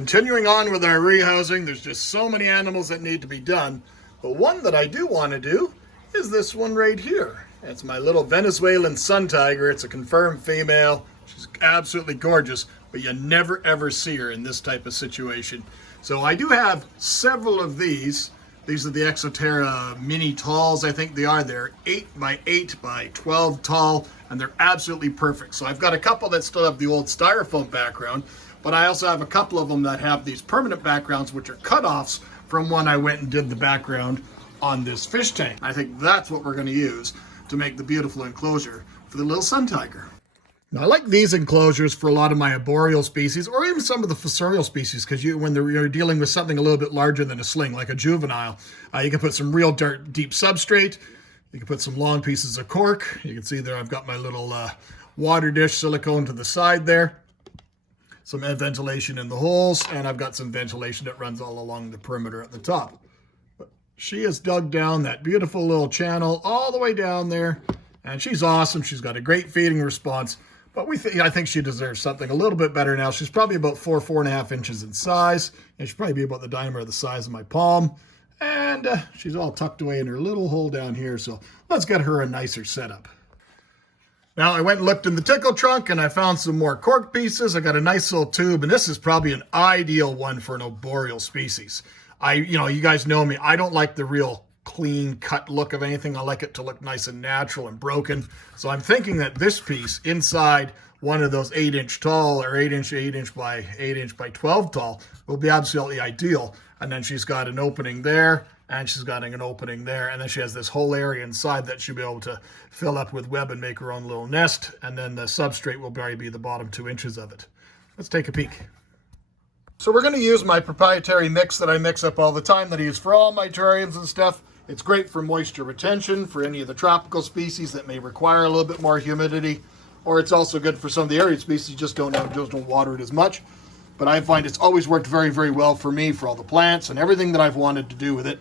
continuing on with our rehousing. There's just so many animals that need to be done. But one that I do want to do is this one right here. It's my little Venezuelan Sun Tiger. It's a confirmed female. She's absolutely gorgeous, but you never ever see her in this type of situation. So I do have several of these. These are the Exoterra mini talls, I think they are. They're 8 by 8 by 12 tall, and they're absolutely perfect. So I've got a couple that still have the old styrofoam background, but I also have a couple of them that have these permanent backgrounds, which are cutoffs from when I went and did the background on this fish tank. I think that's what we're going to use to make the beautiful enclosure for the little sun tiger. Now, I like these enclosures for a lot of my arboreal species, or even some of the fossorial species, because when you're dealing with something a little bit larger than a sling, like a juvenile, you can put some real deep substrate. You can put some long pieces of cork. You can see there I've got my little water dish silicone to the side there. Some ventilation in the holes, and I've got some ventilation that runs all along the perimeter at the top. But she has dug down that beautiful little channel all the way down there, and she's awesome. She's got a great feeding response. But I think she deserves something a little bit better now. She's probably about 4.5 inches in size, and she'll probably be about the diameter of the size of my palm. And she's all tucked away in her little hole down here, so let's get her a nicer setup. Now, I went and looked in the tickle trunk, and I found some more cork pieces. I got a nice little tube, and this is probably an ideal one for an arboreal species. You guys know me. I don't like the real clean cut look of anything. I like it to look nice and natural and broken. So I'm thinking that this piece inside one of those 8-inch tall or 8 inch by 12 tall will be absolutely ideal. And then she's got an opening there, and she's got an opening there, and then she has this whole area inside that she'll be able to fill up with web and make her own little nest, and then the substrate will probably be the bottom 2 inches of it. Let's take a peek. So we're going to use my proprietary mix that I mix up all the time, that I use for all my terrariums and stuff. It's great for moisture retention for any of the tropical species that may require a little bit more humidity, or it's also good for some of the arid species just don't water it as much. But I find it's always worked very, very well for me, for all the plants and everything that I've wanted to do with it.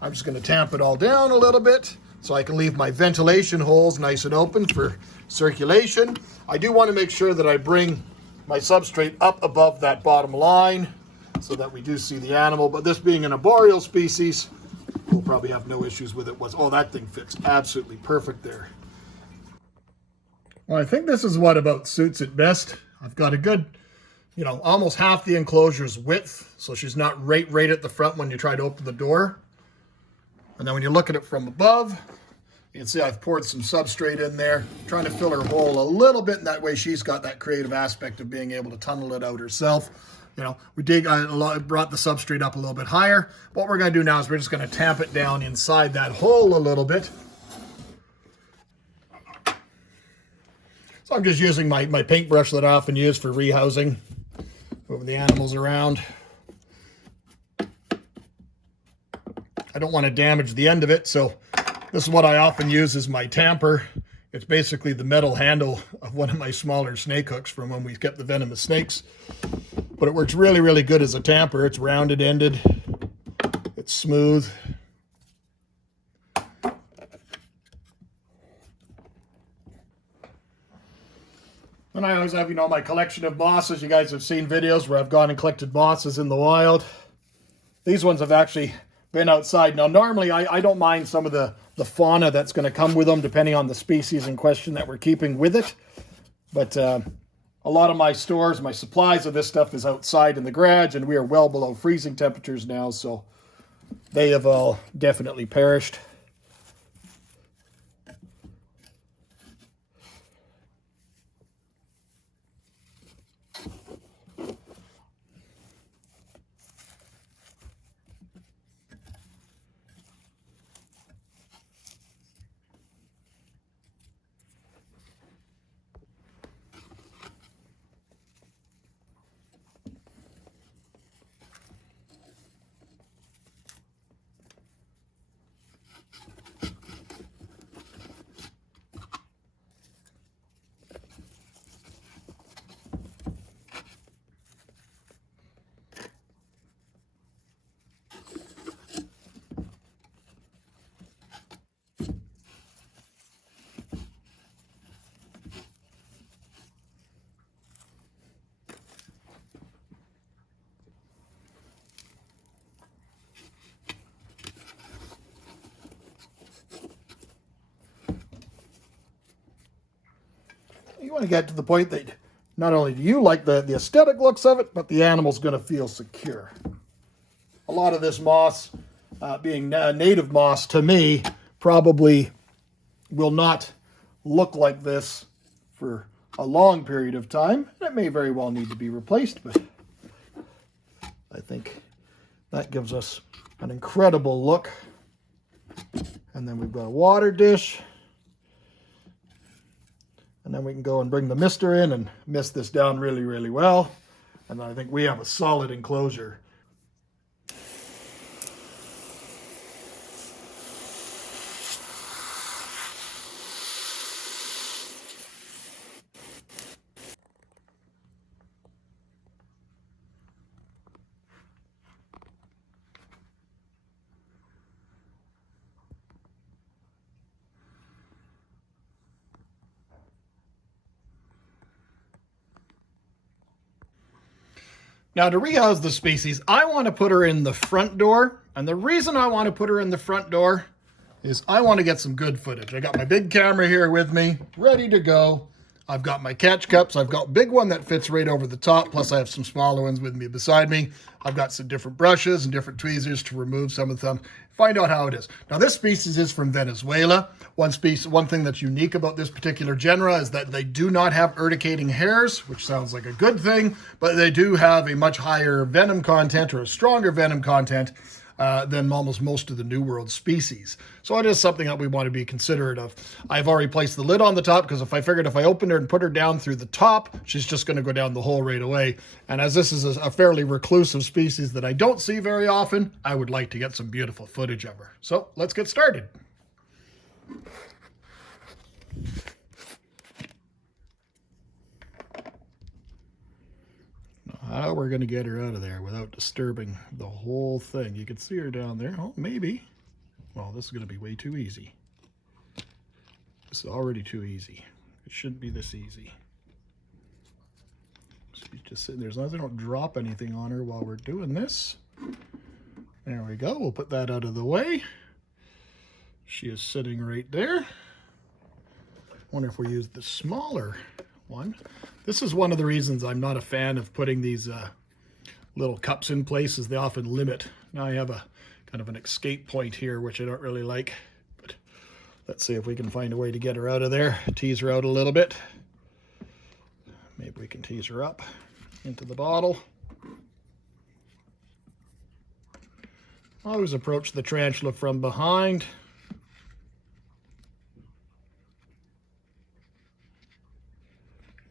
I'm just going to tamp it all down a little bit so I can leave my ventilation holes nice and open for circulation. I do want to make sure that I bring my substrate up above that bottom line so that we do see the animal. But this being an arboreal species, we'll probably have no issues with it. Oh, that thing fits absolutely perfect there. Well, I think this is what about suits it best. I've got a good, almost half the enclosure's width, so she's not right at the front when you try to open the door. And then when you look at it from above, you can see I've poured some substrate in there, trying to fill her hole a little bit, and that way she's got that creative aspect of being able to tunnel it out herself. I brought the substrate up a little bit higher. What we're going to do now is we're just going to tamp it down inside that hole a little bit. So I'm just using my paintbrush that I often use for rehousing, moving the animals around. I don't want to damage the end of it, so this is what I often use as my tamper. It's basically the metal handle of one of my smaller snake hooks from when we kept the venomous snakes. But it works really, really good as a tamper. It's rounded ended. It's smooth. And I always have, my collection of mosses. You guys have seen videos where I've gone and collected mosses in the wild. These ones have actually been outside. Now, normally I don't mind some of the fauna that's going to come with them, depending on the species in question that we're keeping with it. But a lot of my stores, my supplies of this stuff is outside in the garage, and we are well below freezing temperatures now, so they have all definitely perished. want to get to the point that not only do you like the aesthetic looks of it, but the animal's going to feel secure. A lot of this moss, being native moss to me, probably will not look like this for a long period of time. It may very well need to be replaced, but I think that gives us an incredible look. And then we've got a water dish. And then we can go and bring the mister in and mist this down really, really well. And I think we have a solid enclosure. Now, to rehouse the species, I want to put her in the front door. And the reason I want to put her in the front door is I want to get some good footage. I got my big camera here with me, ready to go. I've got my catch cups. I've got a big one that fits right over the top. Plus, I have some smaller ones with me beside me. I've got some different brushes and different tweezers to remove some of them. Find out how it is. Now, this species is from Venezuela. One thing that's unique about this particular genera is that they do not have urticating hairs, which sounds like a good thing, but they do have a much higher venom content, or a stronger venom content, than almost most of the New World species. So it is something that we want to be considerate of. I've already placed the lid on the top because I figured if I opened her and put her down through the top, she's just going to go down the hole right away. And as this is a fairly reclusive species that I don't see very often, I would like to get some beautiful footage of her. So let's get started. How we're going to get her out of there without disturbing the whole thing. You can see her down there. Oh, maybe. Well, this is going to be way too easy. This is already too easy. It shouldn't be this easy. She's just sitting there. As long as I don't drop anything on her while we're doing this. There we go. We'll put that out of the way. She is sitting right there. Wonder if we use the smaller one. This is one of the reasons I'm not a fan of putting these little cups in place, as they often limit. Now I have a kind of an escape point here, which I don't really like, but let's see if we can find a way to get her out of there, tease her out a little bit. Maybe we can tease her up into the bottle. Always approach the tarantula from behind.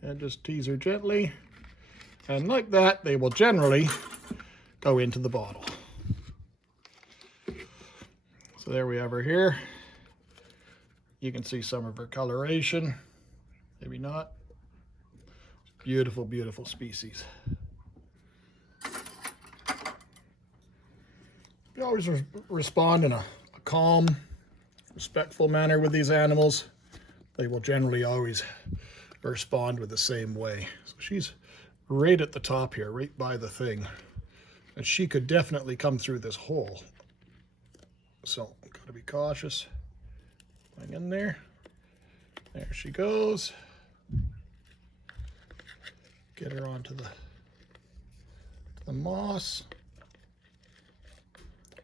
And just tease her gently, and like that they will generally go into the bottle. So there we have her here. You can see some of her coloration, maybe not. Beautiful, beautiful species. You always respond in a calm, respectful manner with these animals. They will generally always respond with the same way. So she's right at the top here, right by the thing, and she could definitely come through this hole. So got to be cautious. Going in there. There she goes. Get her onto the moss.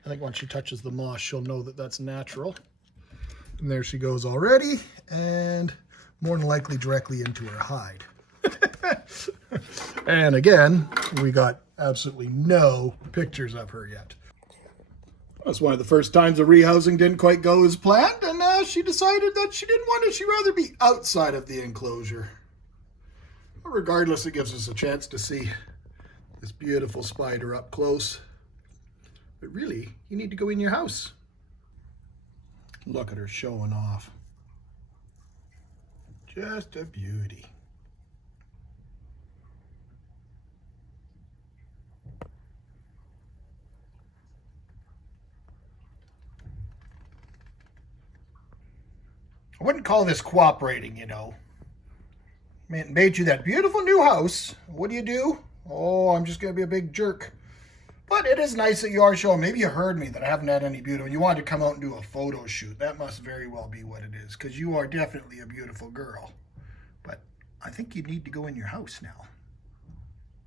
I think once she touches the moss, she'll know that that's natural. And there she goes already, and more than likely directly into her hide. And again, we got absolutely no pictures of her yet. That's one of the first times the rehousing didn't quite go as planned, and she decided that she didn't want to, she'd rather be outside of the enclosure. But regardless, it gives us a chance to see this beautiful spider up close. But really, you need to go in your house. Look at her showing off. Just a beauty. I wouldn't call this cooperating, you know. Made you that beautiful new house. What do? Oh, I'm just going to be a big jerk. But it is nice that you are showing. Maybe you heard me that I haven't had any beautiful. You wanted to come out and do a photo shoot. That must very well be what it is, because you are definitely a beautiful girl. But I think you need to go in your house now.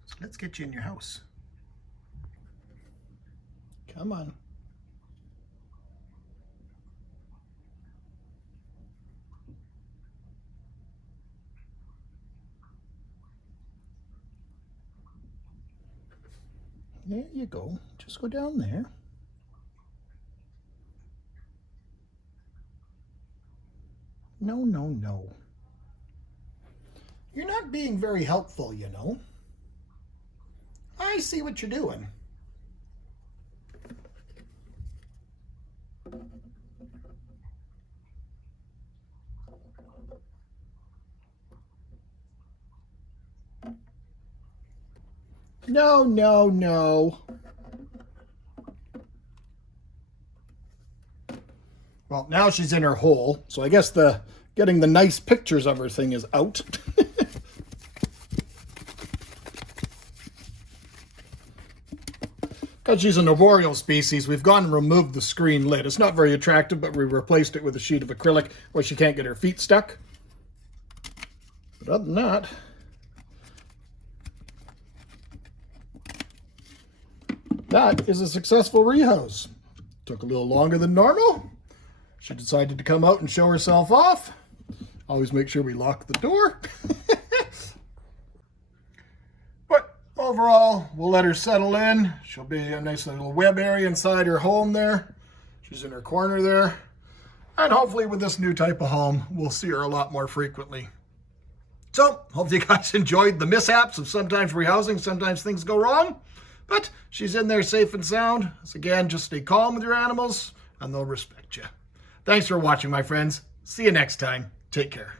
So let's get you in your house. Come on. There you go. Just go down there. No, no, no. You're not being very helpful, you know. I see what you're doing. No, no, no. Well, now she's in her hole, so I guess getting the nice pictures of her thing is out. Because she's an arboreal species, we've gone and removed the screen lid. It's not very attractive, but we replaced it with a sheet of acrylic where she can't get her feet stuck. But other than that, that is a successful rehouse. Took a little longer than normal. She decided to come out and show herself off. Always make sure we lock the door. But overall, we'll let her settle in. She'll be a nice little web area inside her home there. She's in her corner there. And hopefully with this new type of home, we'll see her a lot more frequently. So, hope you guys enjoyed the mishaps of sometimes rehousing. Sometimes things go wrong. But she's in there safe and sound. So again, just stay calm with your animals and they'll respect you. Thanks for watching, my friends. See you next time. Take care.